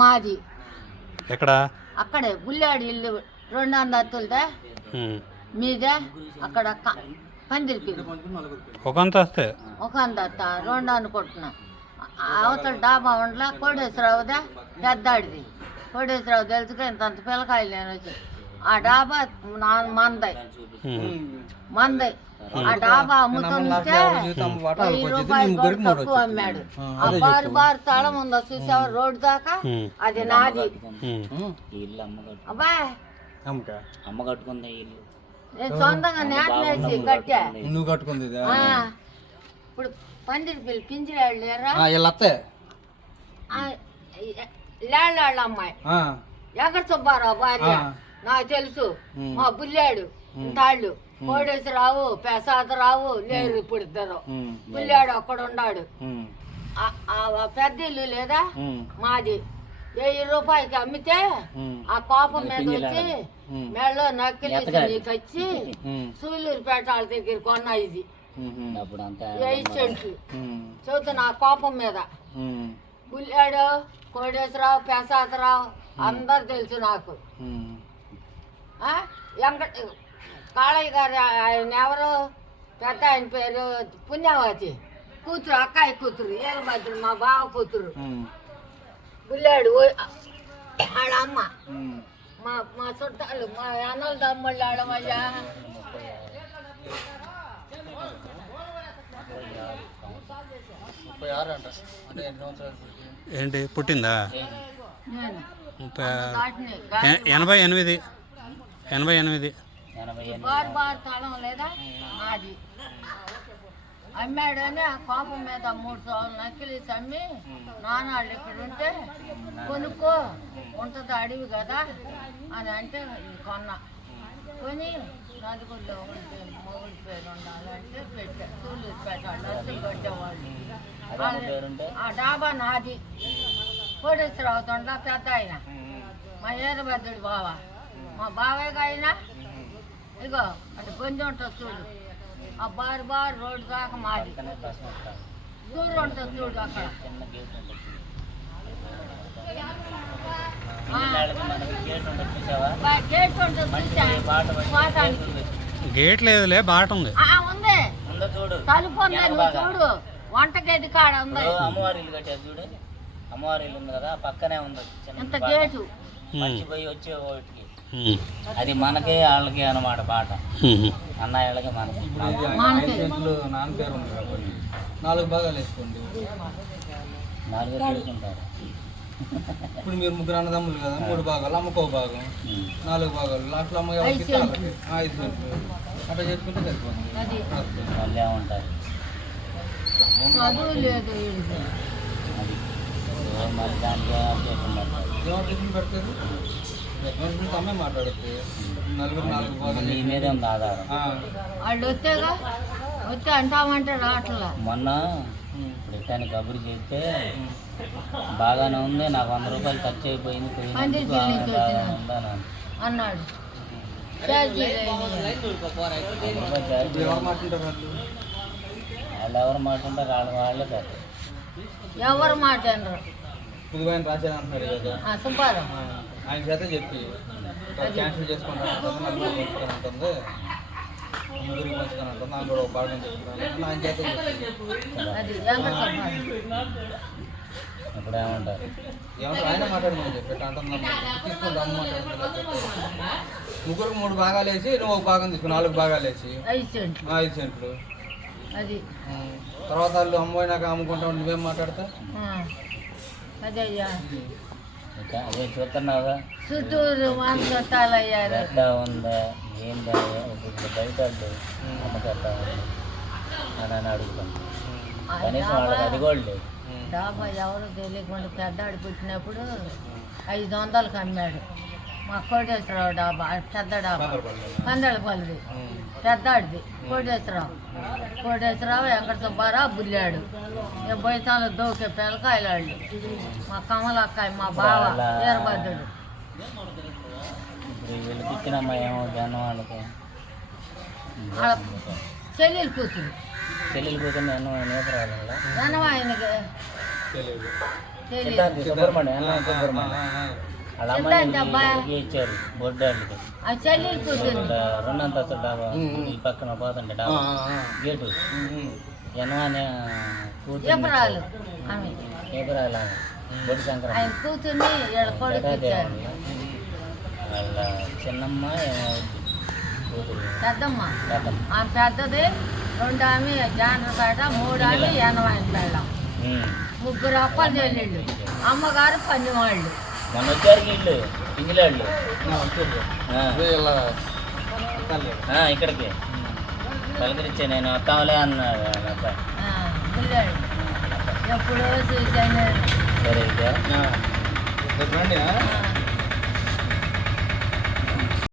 మాది. ఎక్కడ? అక్కడే బుల్లాడి ఇల్లు 200 అత్తులదే మీదే. అక్కడ పందిరికి ఒక అంతస్తే ఒక అంత 2 అనుకుంటున్నా. అవతల డాబా ఉండలా కోడేశ్వరరావుదే పెద్దాడిది. కోడేశ్వరరావు తెలుసుగా ఇంత పిల్లకాయలు నేను వచ్చి ఆ డాబా మందై ఆ డాబా అమ్ముతుంటే 1000 రూపాయలు తక్కువ అమ్మాడు. ఆ బారు తాళం ఉందో చూసావా రోడ్డు దాకా, అది నాది. అబ్బా అమ్మ కట్టుకుంది ఇల్లు, నేను సొంతంగా నేటనేసి కట్టా. నువ్వు కట్టుకుంది ఇప్పుడు పందిరి పిల్లి పింజిరాళ్ళు లేరా, లేళ్ళ అమ్మాయి ఎక్కడ సుబ్బారావు భార్య నాకు తెలుసు. మా బుల్లాడు తాళ్ళు కోడేశ్వరరావు ప్రసాదరావు లేరు ఇప్పుడు ఇద్దరు. బుల్లాడు ఒక్కడున్నాడు. పెద్ద ఇల్లు లేదా మాది. 1000 రూపాయలకి అమ్మితే ఆ కోపం మీద వచ్చి మెడలో నక్కిలేసి నీకు వచ్చి సూళ్ళూరుపేట వాళ్ళ దగ్గర కొన్నా. ఇది 8 సెంట్లు చదువుతున్నా ఆ కోపం మీద. బుల్లాడు కోడేశ్వరరావు ప్రసాదరావు అందరు తెలుసు నాకు. కాళయ్య గారు ఆయన ఎవరు పెద్ద ఆయన పేరు పుణ్యవతి కూతురు, అక్కాయి కూతురు ఏలభద్రుడు మా బావ కూతురు. బుల్లాడు వాళ్ళ అమ్మ మా చుట్టాలు మా అన్నల తమ్ముళ్ళు ఆడమయ్యా. ఏంటి పుట్టిందా? 88 బారు తాళం లేదా నాది. అమ్మాడని ఆ కోపం మీద 3 సార్లు నక్కిలేసి అమ్మి నానాళ్ళు ఇక్కడ ఉంటే కొనుక్కో ఉంటుంది అడవి కదా అని అంటే కొన్నా. కొని నలుగురిలో మొగుడి పేరు ఉండాలంటే పెట్టా. సూళ్ళూరుపేట నర్సులు కట్టేవాళ్ళు. ఆ డాబా నాది. కోడేశ్వరరావు తొండ పెద్ద ఆయన మా ఏరభద్రుడు బావ. మా బావయ్య అయినా ఇగో అటు గొంజి ఉంటుంది చూడు. ఆ బారు రోడ్డు దాకా మాది. చూడు ఉంటుంది చూడు అక్కడ. గేట్ ఉంటుంది చూసా. గేట్ లేదులే, బాట ఉంది. ఉంది తలుపు ఉంది. నువ్వు చూడు వంటగది కాడ ఉంది. అమ్మవారి ఇల్లు కట్టారు చూడు, అమ్మవారి ఇల్లు ఉంది కదా పక్కనే ఉంది ఇంత గేటు. మర్చిపోయి వచ్చే ఓటికి అది మనకే వాళ్ళకి అన్నమాట బాట. అన్నయ్యలకి మనకి. నాన్న పేరు ఉంది కాబట్టి 4 భాగాలు వేసుకోండి. 4 వేసుకుంటారు. ఇప్పుడు మీరు 3 అన్నదమ్ములు కదా, 3 భాగాలు అమ్మకో భాగం, 4 భాగాలు. లాస్ట్లో అమ్మ 5 సెంట్లు అట్లా చేసుకుంటే సరిపోతుంది. మళ్ళీ ఏమంటారు లేదు మరి దానికి ఏమో పెడతారు. అమ్మే మాట్లాడుతుంది. 4 భాగాలు నీ మీదే ఉంది ఆధారం. వాళ్ళు వచ్చేగా వచ్చి అంటామంటే రావట్లా. మొన్న రిటర్న్ కబురు చెప్తే బాగానే ఉంది, నాకు 100 రూపాయలు ఖర్చు అయిపోయింది అన్నాడు. వాళ్ళు ఎవరు మాట్లాడారు వాళ్ళే పెద్ద. ఎవరు మాట అనరు. పుదువైన రాసేది అంటున్నారు కదా సుబ్బారావు. ఆయన చేత చెప్పి క్యాన్సిల్ చేసుకుంటాను నలుగురు పంచుకొని ఉంటుంది, ముగ్గురికి పంచుకొని ఉంటుంది. నాకు కూడా ఒక భాగం చెప్తున్నాను ఆయన చేత ఇప్పుడు ఏమంటారు ఆయన మాట్లాడమని చెప్పి అంటున్నాను. తీసుకుంటా అమ్మ మాట్లాడుతున్నా. ముగ్గురికి 3 భాగాలు వేసి నువ్వు ఒక భాగం తీసుకుని 4 భాగాలు వేసి 5 సెంట్లు. అది తర్వాత వాళ్ళు అమ్మాయినాక అమ్ముకుంటా నువ్వేం మాట్లాడతా? అదే అదే చూస్తున్నావుగా చుట్టూరు చుట్టాలయ్యారు. ఎట్లా ఉందా ఏందా బయట అమ్మకట్టా అని అడుగుతాను. కనీసం వాళ్ళకి అది కూడా లేదు. డాబా ఎవరు తెలియకుండా పెద్దాడు పుట్టినప్పుడు 500కి అమ్మాడు. మా కోటేశ్వరరావు డాబా పెద్ద డాబా కందళపల్లిది పెద్దాడిది. కోటేశ్వరరావు వెంకట సుబ్బారావు బుల్లాడు. బొయ్యతాలు దోకే పిల్లకాయలాళ్ళు. మా కమలక్కాయ మా బావ వీరభద్రుడు. వీళ్ళకి ఇచ్చినమ్మా ఏమో జనం వాళ్ళకి చెల్లెలు కూతురు చెల్లెలు కూతురు జనం ఆయనకి సిద్ధాంతి సుబ్రహ్మణ్యం అన్న సుబ్రహ్మణ్యం వాళ్ళ అమ్మాయి ఇచ్చారు బొడ్డు వాళ్ళకి ఆ చెల్లెలు కూతురు రెండంతస్తుల డాబా ఈ పక్కన పోతుంటే డాబా గేటు యనవానే కూతురు ఎపరాలు ఆమె ఏపరాల బొడ్డు శంకర ఆయన కూతుర్ని కొడుకు ఇచ్చారు. వాళ్ళ చిన్నమ్మ కూతురు పెద్దమ్మ పెద్దమ్మ ఆ పెద్దది 2 ఆమె జానపేట 3 ఆమె ఎనవాయిపేట ముగ్గురు అప్పలు చెల్లెళ్ళు అమ్మగారు పన్నెవాళ్ళు మొన్న వచ్చారు వీళ్ళు పింగిలాళ్ళు ఇక్కడికి పలకరించే నేను వస్తాంలే అన్నాడు వాళ్ళ అబ్బాయి. పిల్లాడు ఎప్పుడో చూశాను సరే ఇక రండి